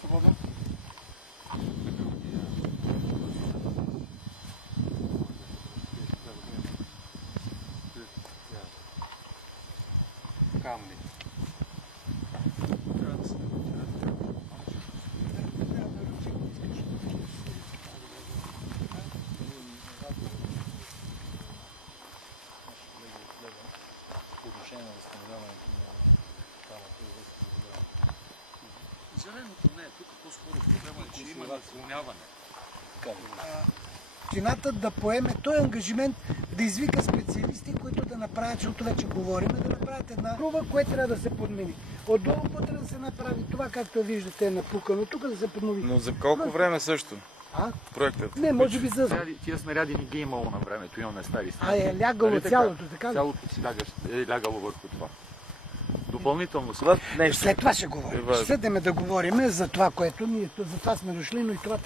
Свободно. Камни. По отношение на възстановяването на камъка и Зеленото не е тук, по-скоро проблема е, че има наклоняване. Общината да поеме този ангажимент, да извика специалисти, които да направят, защото вече говорим, да направят една груба, което трябва да се подмени. Отдолу трябва да се направи това, както виждате, е напукано, тук да се поднови. Но за колко време също? Проектът? Не, може би за... Тия снаряди не ги е имало на времето, имаме стари снаряди. А е лягало цялото, така ли? Цялото си е лягало върху това. Допълнително след това ще говорим. Ще седеме да говорим за това, което ние за това сме дошли, но и това